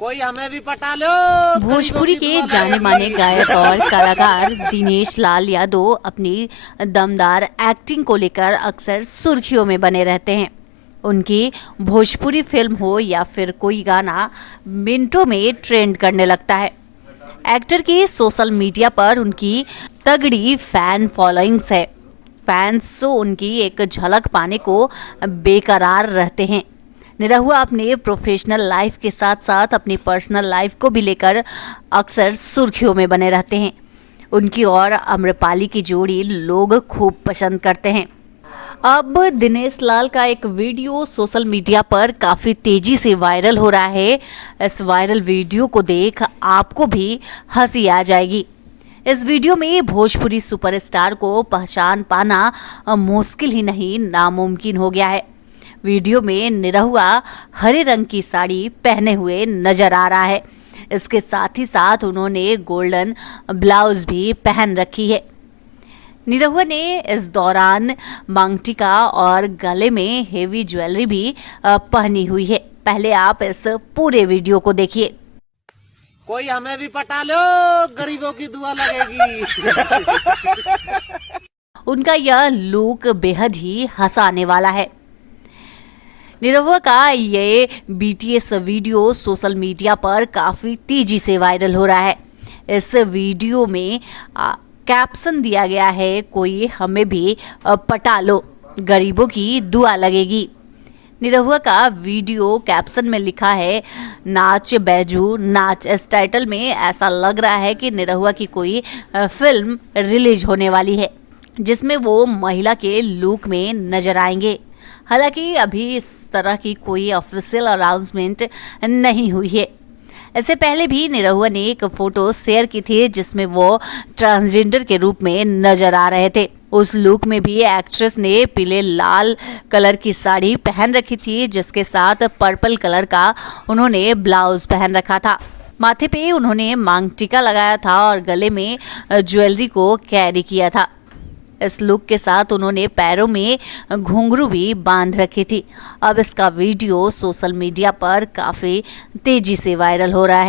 कोई हमें भी पटा लो। भोजपुरी के जाने माने गायक और कलाकार दिनेश लाल यादव अपनी दमदार एक्टिंग को लेकर अक्सर सुर्खियों में बने रहते हैं। उनकी भोजपुरी फिल्म हो या फिर कोई गाना मिनटों में ट्रेंड करने लगता है। एक्टर की सोशल मीडिया पर उनकी तगड़ी फैन फॉलोइंग्स है। फैंस उनकी एक झलक पाने को बेकरार रहते हैं। निरहुआ अपने प्रोफेशनल लाइफ के साथ साथ अपनी पर्सनल लाइफ को भी लेकर अक्सर सुर्खियों में बने रहते हैं। उनकी और आम्रपाली की जोड़ी लोग खूब पसंद करते हैं। अब दिनेश लाल का एक वीडियो सोशल मीडिया पर काफी तेजी से वायरल हो रहा है। इस वायरल वीडियो को देख आपको भी हंसी आ जाएगी। इस वीडियो में भोजपुरी सुपरस्टार को पहचान पाना मुश्किल ही नहीं नामुमकिन हो गया है। वीडियो में निरहुआ हरे रंग की साड़ी पहने हुए नजर आ रहा है। इसके साथ ही साथ उन्होंने गोल्डन ब्लाउज भी पहन रखी है। निरहुआ ने इस दौरान मांगटिका और गले में हेवी ज्वेलरी भी पहनी हुई है। पहले आप इस पूरे वीडियो को देखिए। कोई हमें भी पटा लो, गरीबों की दुआ लगेगी। उनका यह लुक बेहद ही हंसाने वाला है। निरहुआ का ये बीटीएस वीडियो सोशल मीडिया पर काफी तेजी से वायरल हो रहा है। इस वीडियो में कैप्शन दिया गया है, कोई हमें भी पटा लो, गरीबों की दुआ लगेगी। निरहुआ का वीडियो कैप्शन में लिखा है, नाच बैजू नाच। इस टाइटल में ऐसा लग रहा है कि निरहुआ की कोई फिल्म रिलीज होने वाली है जिसमें वो महिला के लुक में नजर आएंगे। हालांकि अभी इस तरह की कोई ऑफिशियल अनाउंसमेंट नहीं हुई है। इससे पहले भी निरहुआ ने एक फोटो शेयर की थी जिसमें वो ट्रांसजेंडर के रूप में नजर आ रहे थे। उस लुक में भी एक्ट्रेस ने पीले लाल कलर की साड़ी पहन रखी थी जिसके साथ पर्पल कलर का उन्होंने ब्लाउज पहन रखा था। माथे पे उन्होंने मांग टीका लगाया था और गले में ज्वेलरी को कैरी किया था। इस लुक के साथ उन्होंने पैरों में घुंघरू भी बांध रखी थी। अब इसका वीडियो सोशल मीडिया पर काफी तेजी से वायरल हो रहा है।